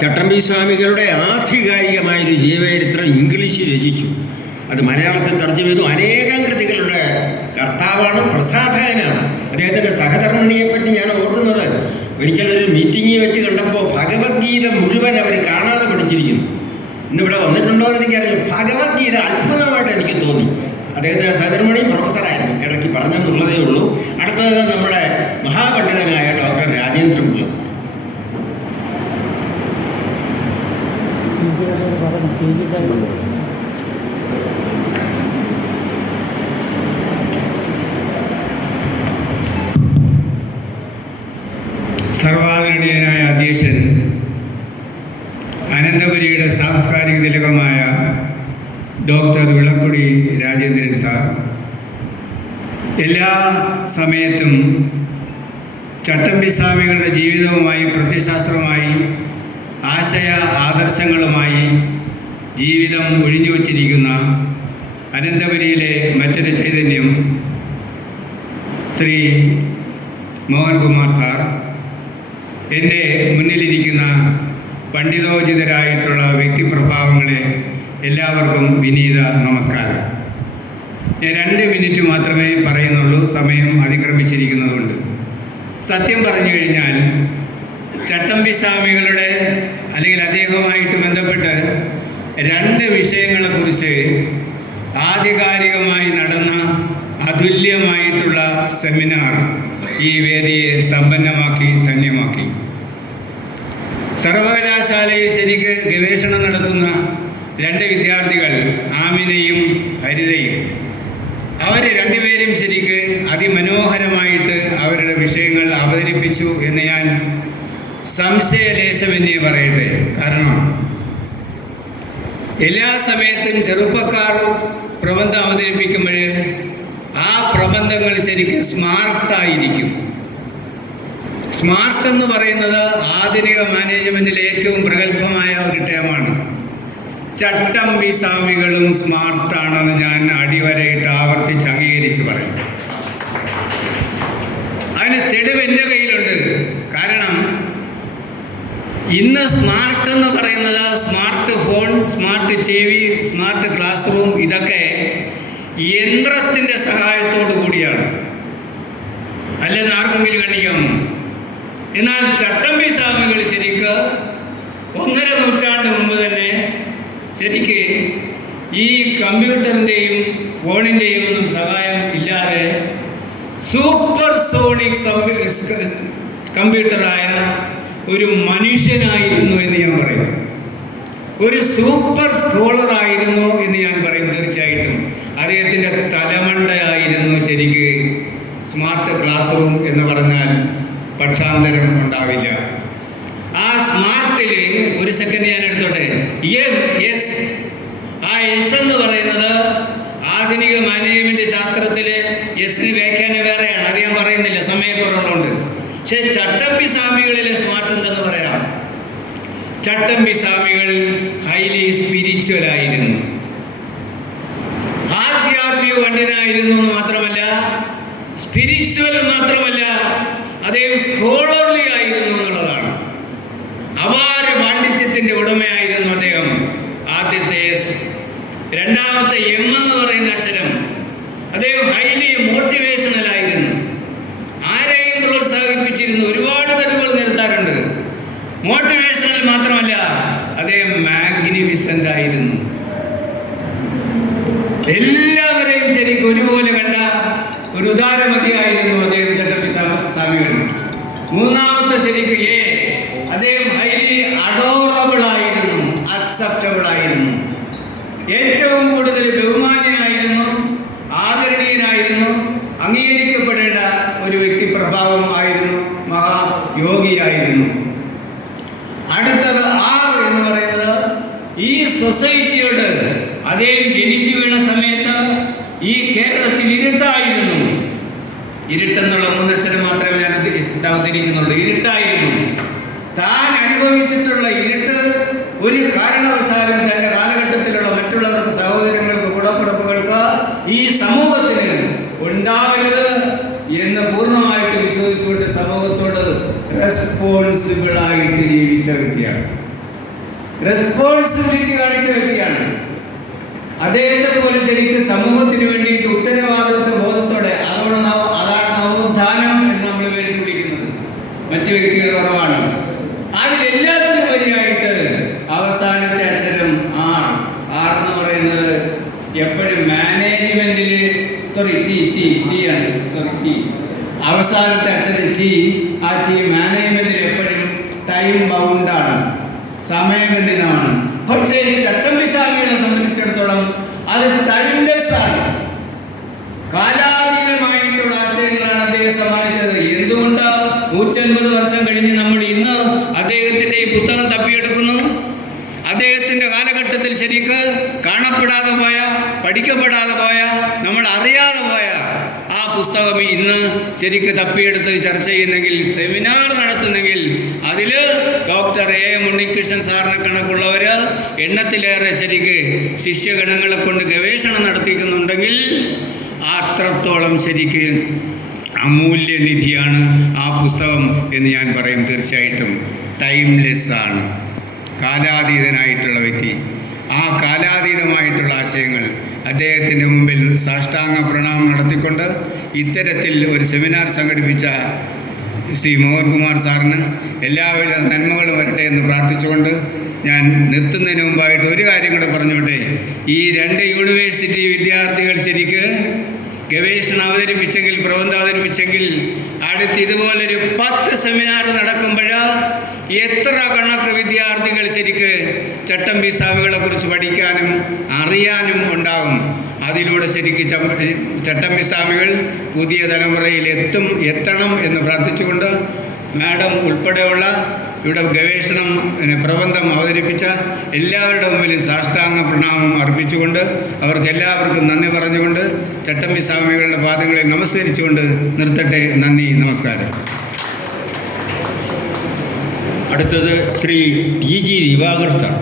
ചട്ടമ്പി സ്വാമികളുടെ ആധികാരികമായൊരു ജീവചരിത്രം ഇംഗ്ലീഷിൽ രചിച്ചു. അത് മലയാളത്തിൽ തർജ്ജമ ചെയ്തു. അനേകം കൃതികളുടെ കർത്താവാണ്, പ്രസാധകനാണ്. അദ്ദേഹത്തിൻ്റെ സഹധർമ്മിണിയെപ്പറ്റി ഞാൻ ഓർക്കുന്നത്, ഒരിക്കലൊരു മീറ്റിങ്ങിൽ വെച്ച് കണ്ടപ്പോൾ ഭഗവത്ഗീത മുഴുവൻ അവർ കാണാതെ പഠിച്ചിരിക്കുന്നു. ഇന്നിവിടെ വന്നിട്ടുണ്ടോ എന്ന് എനിക്കറിയാം. ഭഗവത്ഗീത അത്ഭുതമായിട്ട് എനിക്ക് തോന്നി. അദ്ദേഹത്തിൻ്റെ സഹധർമ്മിണി പ്രൊഫസറായിരുന്നു, ഇടയ്ക്ക് പറഞ്ഞെന്നുള്ളതേ ഉള്ളൂ. അടുത്തത് നമ്മുടെ മഹാപണ്ഡിതനായ ഡോക്ടർ രാജേന്ദ്രപിള്ള. സർവാദരണീയനായ അധ്യക്ഷൻ, അനന്തപുരിയുടെ സാംസ്കാരിക തിലകമായ ഡോക്ടർ വിളക്കുടി രാജേന്ദ്രൻ സാർ, എല്ലാ സമയത്തും ചട്ടമ്പി സ്വാമികളുടെ ജീവിതവുമായി, പ്രത്യയശാസ്ത്രവുമായി, ആശയ ആദർശങ്ങളുമായി ജീവിതം ഒഴിഞ്ഞു വച്ചിരിക്കുന്ന അനന്തപുരിയിലെ മറ്റൊരു ചൈതന്യം ശ്രീ മോഹൻകുമാർ സാർ, എൻ്റെ മുന്നിലിരിക്കുന്ന പണ്ഡിതോചിതരായിട്ടുള്ള വ്യക്തിപ്രഭാവങ്ങളെ എല്ലാവർക്കും വിനീത നമസ്കാരം. ഞാൻ 2 മിനിറ്റ് മാത്രമേ പറയുന്നുള്ളൂ, സമയം അതിക്രമിച്ചിരിക്കുന്നതുകൊണ്ട്. സത്യം പറഞ്ഞു കഴിഞ്ഞാൽ ചട്ടമ്പി സ്വാമികളുടെ അല്ലെങ്കിൽ അദ്ദേഹവുമായിട്ട് ബന്ധപ്പെട്ട് 2 വിഷയങ്ങളെക്കുറിച്ച് ആധികാരികമായി നടന്ന അതുല്യമായിട്ടുള്ള സെമിനാർ ഈ വേദിയെ സമ്പന്നമാക്കി, ധന്യമാക്കി. സർവകലാശാലയിൽ ശരിക്ക് ഗവേഷണം നടത്തുന്ന 2 വിദ്യാർത്ഥികൾ, ആമിനയും ഹരിതയും, അവർ 2 പേരും ശരിക്ക് അതിമനോഹരമായിട്ട് അവരുടെ വിഷയങ്ങൾ അവതരിപ്പിച്ചു എന്ന് ഞാൻ സംശയലേശമെന്നേ പറയട്ടെ. കാരണം എല്ലാ സമയത്തും ചെറുപ്പക്കാർ പ്രബന്ധം അവതരിപ്പിക്കുമ്പോൾ ആ പ്രബന്ധങ്ങൾ ശരിക്കും സ്മാർട്ടായിരിക്കും. സ്മാർട്ട് എന്ന് പറയുന്നത് ആധുനിക മാനേജ്മെൻറ്റിലെ ഏറ്റവും പ്രഗത്ഭമായ ഒരു ടേമാണ്. ചട്ടമ്പി സ്വാമികളും സ്മാർട്ടാണെന്ന് ഞാൻ അടിവരയിട്ട് ആവർത്തിച്ച് അംഗീകരിച്ച് പറയും. അതിന് തെളിവ് എൻ്റെ കയ്യിലുണ്ട്. കാരണം ഇന്ന് സ്മാർട്ട് എന്ന് പറയുന്നത് smart phone, smart TV, smart class room, ഇതൊക്കെ യന്ത്രത്തിൻ്റെ സഹായത്തോടു കൂടിയാണ്. അല്ലെന്ന് ആർക്കെങ്കിലും കണ്ടിക്കാമോ? എന്നാൽ ചട്ടമ്പി സ്വാമികൾ ശരിക്ക് 1.5 നൂറ്റാണ്ട് മുമ്പ് തന്നെ ശരിക്ക് ഈ കമ്പ്യൂട്ടറിൻ്റെയും ഫോണിൻ്റെയും ഒന്നും സഹായം ഇല്ലാതെ സൂപ്പർ സോണിക് കമ്പ്യൂട്ടറായ ഒരു മനുഷ്യനായിരുന്നു എന്ന് ഞാൻ പറയും. ഒരു സൂപ്പർ സ്കോളറായിരുന്നു എന്ന് ഞാൻ പറയും. തീർച്ചയായിട്ടും അദ്ദേഹത്തിൻ്റെ തലമണ്ടയായിരുന്നു ശരിക്ക് സ്മാർട്ട് ക്ലാസ് റൂം എന്ന് പറഞ്ഞാൽ പക്ഷാന്തരം ഉണ്ടാവില്ല. ആ സ്മാർട്ടിൽ ഒരു സെക്കൻഡ് ഞാൻ എടുത്തോട്ടെ. എസ്, ആ എസ് എന്ന് പറയുന്നത് ആധുനിക മാനേജ്മെൻറ്റ് ശാസ്ത്രത്തിൽ എസിന് വ്യാഖ്യാനം വേറെയാണ്. അത് ഞാൻ പറയുന്നില്ല, സമയക്കുറവുണ്ട്. പക്ഷേ ചട്ടമ്പി സ്വാമികളിലെ സ്മാർട്ട് എന്തെന്ന് പറയാം. ചട്ടമ്പി സ്വാമികൾ ഹൈലി സ്പിരിച്വലായിരുന്നു, ആധ്യാത്മിക പണ്ഡിതനായിരുന്നു എന്ന് മാത്രമല്ല, സ്പിരിച്വൽ മാത്രമല്ല, അദ്ദേഹം സ്കോളർലി ആയിരുന്നു എന്നുള്ളതാണ്. അപാര പാണ്ഡിത്യത്തിൻ്റെ ഉടമയായിരുന്നു അദ്ദേഹം. ആദ്യത്തെ എസ്. രണ്ടാമത്തെ എം എന്ന് പറയുന്ന അക്ഷരം, അദ്ദേഹം ഹൈലി മോട്ടിവേഷണൽ ആയിരുന്നു. ആരെയും പ്രോത്സാഹിപ്പിച്ചിരുന്നു. ഒരുപാട് തെളിവുകൾ നിരത്താറുണ്ട്. മോട്ടിവേഷണൽ മാത്രമല്ല, അദ്ദേഹം മാഗ്നിഫിസൻ്റ് ആയിരുന്നു. എല്ലാവരെയും ശരിക്കും ഒരുപോലെ കണ്ട ഒരു ഉദാരമതിയായിരുന്നു അദ്ദേഹം ചട്ടമ്പി സ്വാമികൾ. മൂന്നാമത്തെ ശരിക്ക് അദ്ദേഹം ഹൈലി അഡോറബിൾ ആയിരുന്നു, അക്സെപ്റ്റബിൾ ആയിരുന്നു. ഏറ്റവും കൂടുതൽ ബഹുമാന്യനായിരുന്നു, ആദരണീയനായിരുന്നു, അംഗീകരിക്കപ്പെടേണ്ട ഒരു വ്യക്തിപ്രഭാവം ആയിരുന്നു, മഹായോഗിയായിരുന്നു. അടുത്തത് 6 എന്ന് പറയുന്നത് ഈ സൊസൈറ്റിയോട് അദ്ദേഹം ജനിച്ചു വീണ സമയത്ത് ഈ കേരളത്തിൽ ഇരുട്ടായിരുന്നു. ഇരുട്ടെന്നുള്ള 3 അക്ഷരം മാത്രമേ ഞാൻ അവതരിക്കുന്നുള്ളൂ. ഇരുട്ടായിരുന്നു. താൻ അനുഭവിച്ചിട്ടുള്ള ഇരുട്ട് ഒരു കാരണവശാലും തൻ്റെ കാലഘട്ടത്തിലുള്ള മറ്റുള്ളവർക്ക്, സഹോദരങ്ങൾക്ക്, കൂടപ്പിറപ്പുകൾക്ക്, ഈ സമൂഹത്തിന് ഉണ്ടാവരുത് എന്ന് പൂർണ്ണമായിട്ട് വിശ്വസിച്ചുകൊണ്ട് സമൂഹത്തോട് റെസ്പോൺസിബിളായിട്ട് ജീവിച്ച വ്യക്തിയാണ്. റെസ്പോൺസിബിലിറ്റി കാണിച്ച വ്യക്തിയാണ്. അദ്ദേഹത്തെ പോലെ ശരിക്കും സമൂഹത്തിന് വേണ്ടിയിട്ട് ഉത്തരവാദിത്വ ബോധത്തോടെ അതാണ് നവോത്ഥാനം എന്ന് നമ്മൾ വേണ്ടി വിളിക്കുന്നത്. മറ്റു വ്യക്തികൾ കുറവാണ്. അതിലെല്ലാത്തിനും വരിയായിട്ട് അവസാനത്തെ അക്ഷരം ആർ എന്ന് പറയുന്നത് എപ്പോഴും മാനേജ്മെന്റിൽ ടി അവസാനത്തെ അക്ഷരം ടി. ആ ടി മാനേജ്മെന്റിൽ എപ്പോഴും ടൈം ബൗണ്ടാണ്, സമയബന്ധിതമാണ്. പക്ഷേ ചട്ടമ്പി സ്വാമികളെ സംബന്ധിച്ചിടത്തോളം അത് ടൈംലെസ് ആണ്, കാലാതീതമായിട്ടുള്ള ആശയങ്ങളാണ് അദ്ദേഹം സമ്മാനിച്ചത്. എന്തുകൊണ്ടാണ് 150 വർഷം കഴിഞ്ഞ് നമ്മൾ ഇന്ന് അദ്ദേഹത്തിൻ്റെ ഈ പുസ്തകം തപ്പിയെടുക്കുന്നു? അദ്ദേഹത്തിൻ്റെ കാലഘട്ടത്തിൽ ശരിക്ക് കാണപ്പെടാതെ പോയ, പഠിക്കപ്പെടാതെ പോയ, നമ്മൾ അറിയാതെ പോയ ആ പുസ്തകം ഇന്ന് ശരിക്ക് തപ്പിയെടുത്ത് ചർച്ച ചെയ്യുന്നെങ്കിൽ, സെമിനാർ നടത്തുന്നെങ്കിൽ അതിൽ ഡോക്ടർ എ ഉണ്ണികൃഷ്ണൻ സാറിനെ കണക്കുള്ളവർ എണ്ണത്തിലേറെ ശരിക്ക് ശിഷ്യഗണങ്ങളെ കൊണ്ട് ഗവേഷണം നടത്തിക്കുന്നുണ്ടെങ്കിൽ അത്രത്തോളം ശരിക്ക് അമൂല്യനിധിയാണ് ആ പുസ്തകം എന്ന് ഞാൻ പറയും. തീർച്ചയായിട്ടും ടൈംലെസ് ആണ്, കാലാതീതനായിട്ടുള്ള വ്യക്തി. ആ കാലാതീതമായിട്ടുള്ള ആശയങ്ങൾ അദ്ദേഹത്തിൻ്റെ മുമ്പിൽ സാഷ്ടാംഗ പ്രണാമം നടത്തിക്കൊണ്ട് ഇത്തരത്തിൽ ഒരു സെമിനാർ സംഘടിപ്പിച്ച ശ്രീ മോഹൻകുമാർ സാറിന് എല്ലാവിധ നന്മകളും വരട്ടെ എന്ന് പ്രാർത്ഥിച്ചുകൊണ്ട് ഞാൻ നിർത്തുന്നതിന് മുമ്പായിട്ട് ഒരു കാര്യം കൂടെ പറഞ്ഞോട്ടെ. ഈ 2 യൂണിവേഴ്സിറ്റി വിദ്യാർത്ഥികൾ ശരിക്ക് ഗവേഷണം അവതരിപ്പിച്ചെങ്കിൽ, പ്രബന്ധം അവതരിപ്പിച്ചെങ്കിൽ, അടുത്ത് ഇതുപോലൊരു 10 സെമിനാർ നടക്കുമ്പോൾ എത്ര കണക്ക് വിദ്യാർത്ഥികൾ ശരിക്ക് ചട്ടമ്പി സ്വാമികളെ കുറിച്ച് പഠിക്കാനും അറിയാനും ഉണ്ടാകും. അതിലൂടെ ശരിക്ക് ചട്ടമ്പി സ്വാമികൾ പുതിയ തലമുറയിൽ എത്തണം എന്ന് പ്രാർത്ഥിച്ചുകൊണ്ട് മാഡം ഉൾപ്പെടെയുള്ള ഇവിടെ ഗവേഷണം പ്രബന്ധം അവതരിപ്പിച്ച എല്ലാവരുടെ മുമ്പിലും സാഷ്ടാംഗ പ്രണാമം അർപ്പിച്ചുകൊണ്ട് അവർക്ക് എല്ലാവർക്കും നന്ദി പറഞ്ഞുകൊണ്ട് ചട്ടമ്പി സ്വാമികളുടെ പാദങ്ങളെ നമസ്കരിച്ചുകൊണ്ട് നിർത്തട്ടെ. നന്ദി, നമസ്കാരം. അടുത്തത് Shri T G Divakar sir.